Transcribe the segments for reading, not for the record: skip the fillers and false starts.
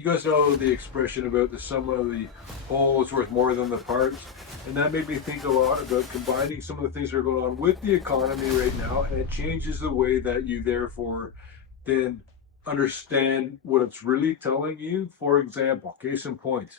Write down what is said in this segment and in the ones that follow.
You guys know the expression about the sum of the whole is worth more than the parts? And that made me think a lot about combining some of the things that are going on with the economy right now, and it changes the way that you therefore then understand what it's really telling you. For example, case in point,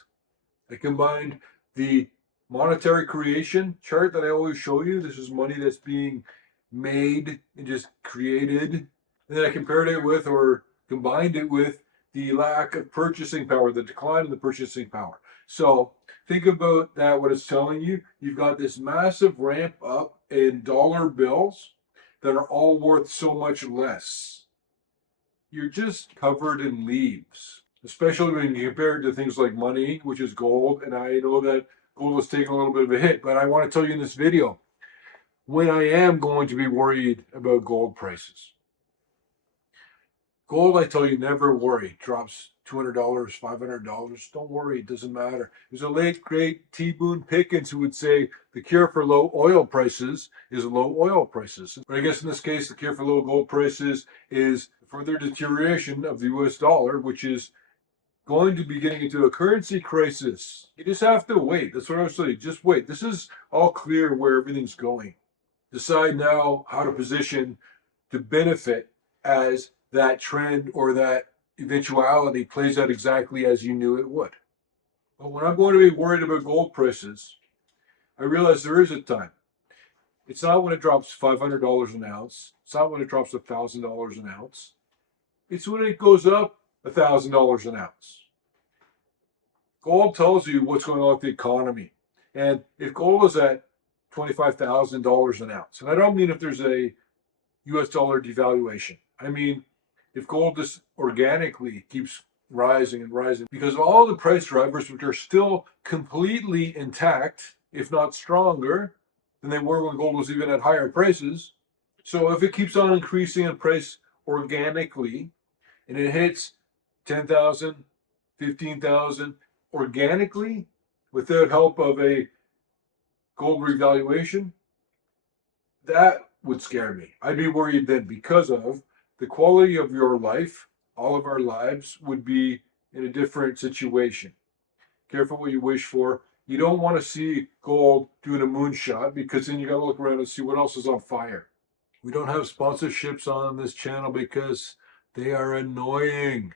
I combined the monetary creation chart that I always show you. This is money that's being made and just created. And then I compared it with, or combined it with, the lack of purchasing power, the decline in the purchasing power. So think about that, what it's telling you. You've got this massive ramp up in dollar bills that are all worth so much less. You're just covered in leaves, especially when you compare it to things like money, which is gold. And I know that gold is taking a little bit of a hit, but I want to tell you in this video when I am going to be worried about gold prices. Gold, I tell you, never worry. Drops $200, $500. Don't worry, it doesn't matter. There's a late, great T. Boone Pickens who would say the cure for low oil prices is low oil prices. But I guess in this case, the cure for low gold prices is further deterioration of the US dollar, which is going to be getting into a currency crisis. You just have to wait. That's what I was saying. Just wait. This is all clear where everything's going. Decide now how to position to benefit as that trend or that eventuality plays out exactly as you knew it would. But when I'm going to be worried about gold prices, I realize there is a time. It's not when it drops $500 an ounce. It's not when it drops $1,000 an ounce. It's when it goes up $1,000 an ounce. Gold tells you what's going on with the economy. And if gold is at $25,000 an ounce, and I don't mean if there's a US dollar devaluation, I mean if gold just organically keeps rising and rising because of all the price drivers which are still completely intact, if not stronger than they were when gold was even at higher prices. So if it keeps on increasing in price organically and it hits 10,000, 15,000 organically without help of a gold revaluation, that would scare me. I'd be worried then because of the quality of your life, all of our lives would be in a different situation. Careful what you wish for. You don't want to see gold doing a moonshot because then you got to look around and see what else is on fire. We don't have sponsorships on this channel because they are annoying.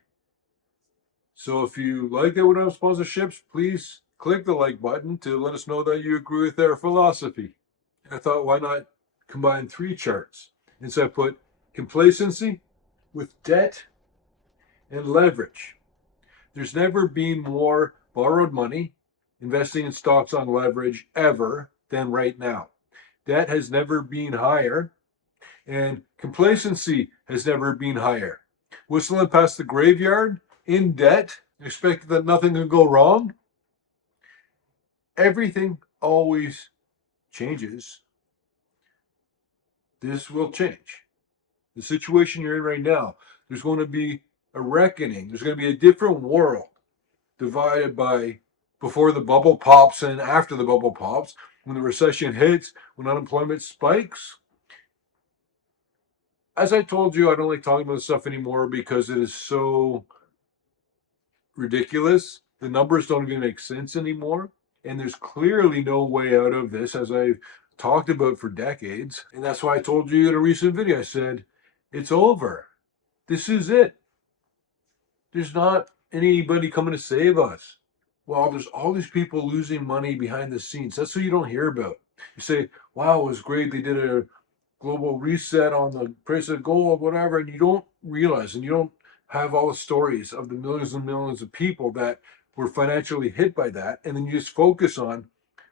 So if you like that we don't have sponsorships, please click the like button to let us know that you agree with our philosophy. I thought, why not combine three charts? And so I put complacency with debt and leverage. There's never been more borrowed money investing in stocks on leverage ever than right now. Debt has never been higher, and complacency has never been higher. Whistling past the graveyard in debt, expecting that nothing can go wrong. Everything always changes. This will change. The situation you're in right now, there's going to be a reckoning. There's going to be a different world divided by before the bubble pops and after the bubble pops, when the recession hits, when unemployment spikes. As I told you, I don't like talking about this stuff anymore because it is so ridiculous. The numbers don't even make sense anymore. And there's clearly no way out of this, as I've talked about for decades. And that's why I told you in a recent video, I said, it's over. This is it. There's not anybody coming to save us. Well, there's all these people losing money behind the scenes. That's what you don't hear about. You say, wow, it was great. They did a global reset on the price of gold, whatever. And you don't realize, and you don't have all the stories of the millions and millions of people that were financially hit by that. And then you just focus on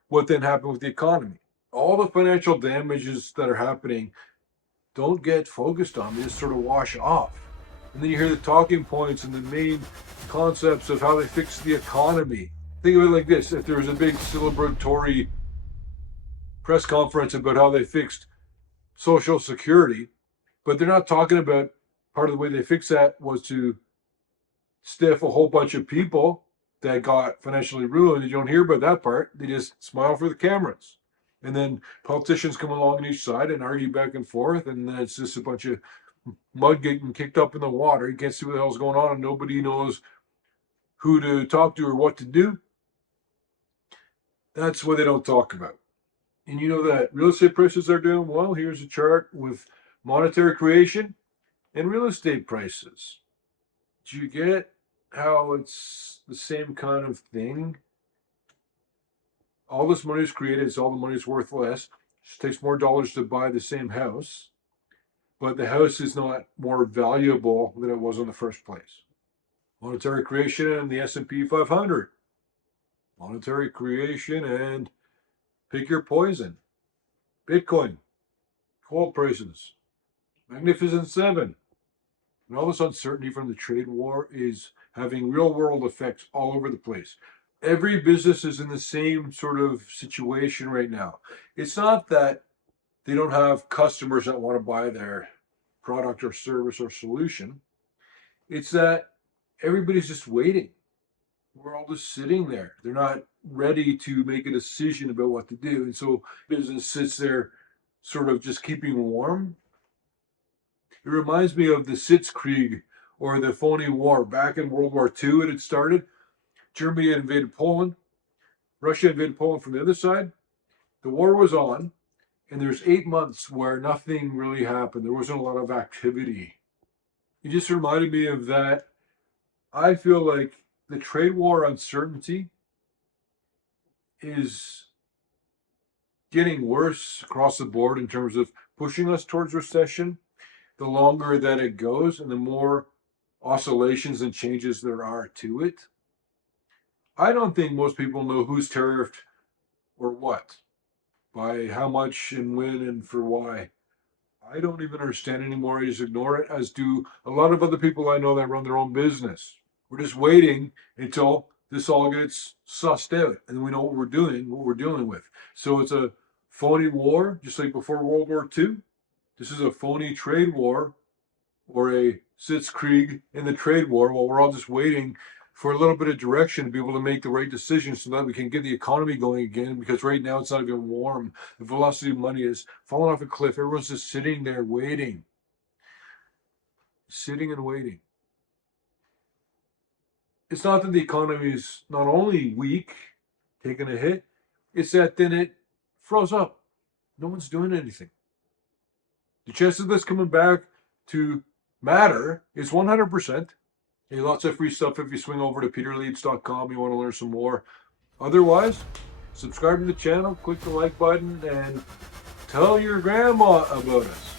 what then happened with the economy. All the financial damages that are happening don't get focused on. They just sort of wash off. And then you hear the talking points and the main concepts of how they fix the economy. Think of it like this. If there was a big celebratory press conference about how they fixed Social Security, but they're not talking about part of the way they fixed that was to stiff a whole bunch of people that got financially ruined. You don't hear about that part. They just smile for the cameras. And then politicians come along on each side and argue back and forth, and then it's just a bunch of mud getting kicked up in the water. You can't see what the hell's going on, and nobody knows who to talk to or what to do. That's what they don't talk about. And you know that real estate prices are doing well. Here's a chart with monetary creation and real estate prices. Do you get how it's the same kind of thing? All this money is created, so all the money is worth less. It just takes more dollars to buy the same house, but the house is not more valuable than it was in the first place. Monetary creation and the S&P 500. Monetary creation and pick your poison. Bitcoin, gold prices, Magnificent Seven. And all this uncertainty from the trade war is having real world effects all over the place. Every business is in the same sort of situation right now. It's not that they don't have customers that want to buy their product or service or solution. It's that everybody's just waiting. We're all just sitting there. They're not ready to make a decision about what to do. And so business sits there sort of just keeping warm. It reminds me of the Sitzkrieg or the phony war. Back in World War II, it had started. Germany had invaded Poland. Russia invaded Poland from the other side. The war was on, and there's 8 months where nothing really happened. There wasn't a lot of activity. It just reminded me of that. I feel like the trade war uncertainty is getting worse across the board in terms of pushing us towards recession. The longer that it goes and the more oscillations and changes there are to it. I don't think most people know who's tariffed or what, by how much and when and for why. I don't even understand anymore. I just ignore it, as do a lot of other people I know that run their own business. We're just waiting until this all gets sussed out and we know what we're doing, what we're dealing with. So it's a phony war, just like before World War II. This is a phony trade war or a Sitzkrieg in the trade war while we're all just waiting for a little bit of direction to be able to make the right decisions so that we can get the economy going again, because right now it's not even warm. The velocity of money is falling off a cliff. Everyone's just sitting there waiting. Sitting and waiting. It's not that the economy is not only weak, taking a hit, it's that then it froze up. No one's doing anything. The chance of this coming back to matter is 100%. Hey, lots of free stuff if you swing over to peterleeds.com. You want to learn some more. Otherwise, subscribe to the channel, click the like button, and tell your grandma about us.